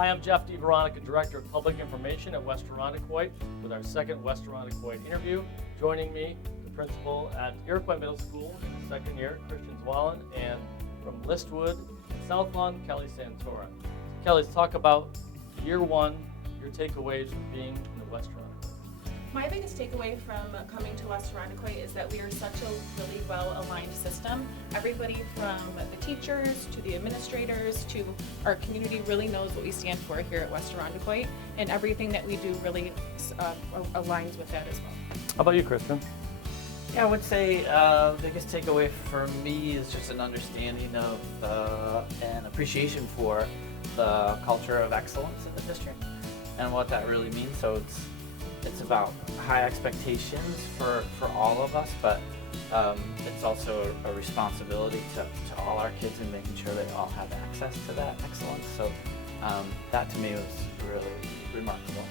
Hi, I'm Jeff DiVeronica, Director of Public Information at West Irondequoit, with our second West Irondequoit interview. Joining me, the principal at Iroquois Middle School in the second year, Christian Zwahlen, and from Listwood and Southlawn, Kelly Santoro. Kelly, let's talk about year one, your takeaways from being in the West Irondequoit. My biggest takeaway from coming to West Irondequoit is that we are such a really well-aligned system. Everybody from the teachers to the administrators to our community really knows what we stand for here at West Irondequoit, and everything that we do really aligns with that as well. How about you, Christian? Yeah, I would say the biggest takeaway for me is just an understanding of and appreciation for the culture of excellence in the district and what that really means. So it's about high expectations for all of us, but it's also a responsibility to all our kids and making sure they all have access to that excellence. So that to me was really remarkable.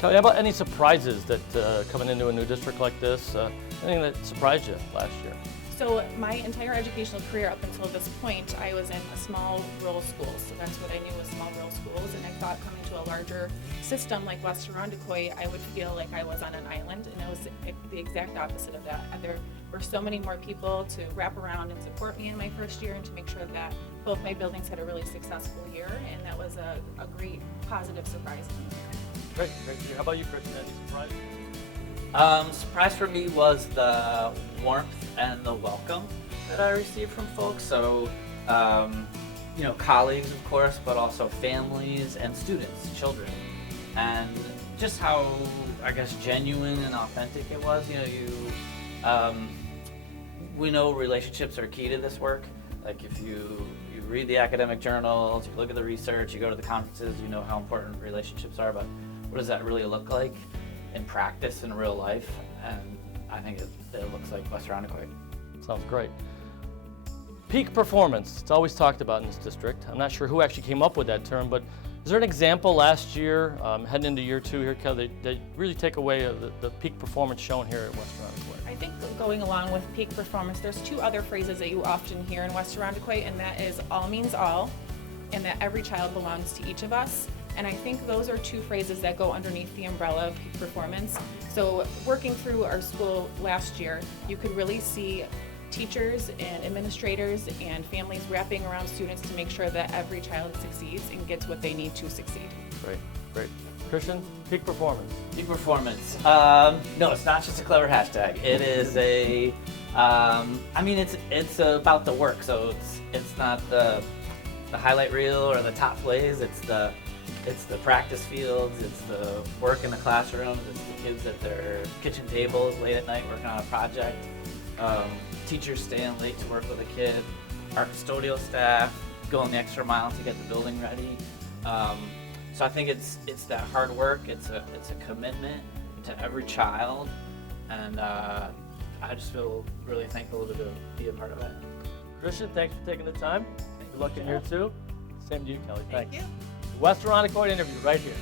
Kelly, how about any surprises that coming into a new district like this, anything that surprised you last year? So my entire educational career up until this point, I was in a small rural school. So that's what I knew was small rural schools. And I thought coming to a larger system like West Irondequoit, I would feel like I was on an island. And it was the exact opposite of that. There were so many more people to wrap around and support me in my first year and to make sure that both my buildings had a really successful year. And that was a great positive surprise. Great to hear. How about you, Christian? Any surprises? Surprise for me was the warmth and the welcome that I received from folks. So, colleagues, of course, but also families and students, children, and just how, I guess, genuine and authentic it was. We know relationships are key to this work. Like if you read the academic journals, you look at the research, you go to the conferences, you know how important relationships are, but what does that really look like in practice in real life? And I think it looks like West Irondequoit. Sounds great. Peak performance, it's always talked about in this district. I'm not sure who actually came up with that term, but is there an example last year, heading into year two here, Kelly, that really take away the peak performance shown here at West Irondequoit? I think going along with peak performance, there's two other phrases that you often hear in West Irondequoit, and that is all means all, and that every child belongs to each of us. And I think those are two phrases that go underneath the umbrella of peak performance. So working through our school last year, you could really see teachers and administrators and families wrapping around students to make sure that every child succeeds and gets what they need to succeed. Great. Christian, peak performance. Peak performance. No, it's not just a clever hashtag. It is it's about the work. So it's not the highlight reel or the top plays. It's the practice fields, it's the work in the classrooms, it's the kids at their kitchen tables late at night working on a project, teachers staying late to work with a kid, our custodial staff going the extra mile to get the building ready. So I think it's that hard work, it's a commitment to every child, and I just feel really thankful to be a part of it. Christian, thanks for taking the time. Good luck in year two. Same to you, Kelly. Thank you. West Irondequoit Interview right here.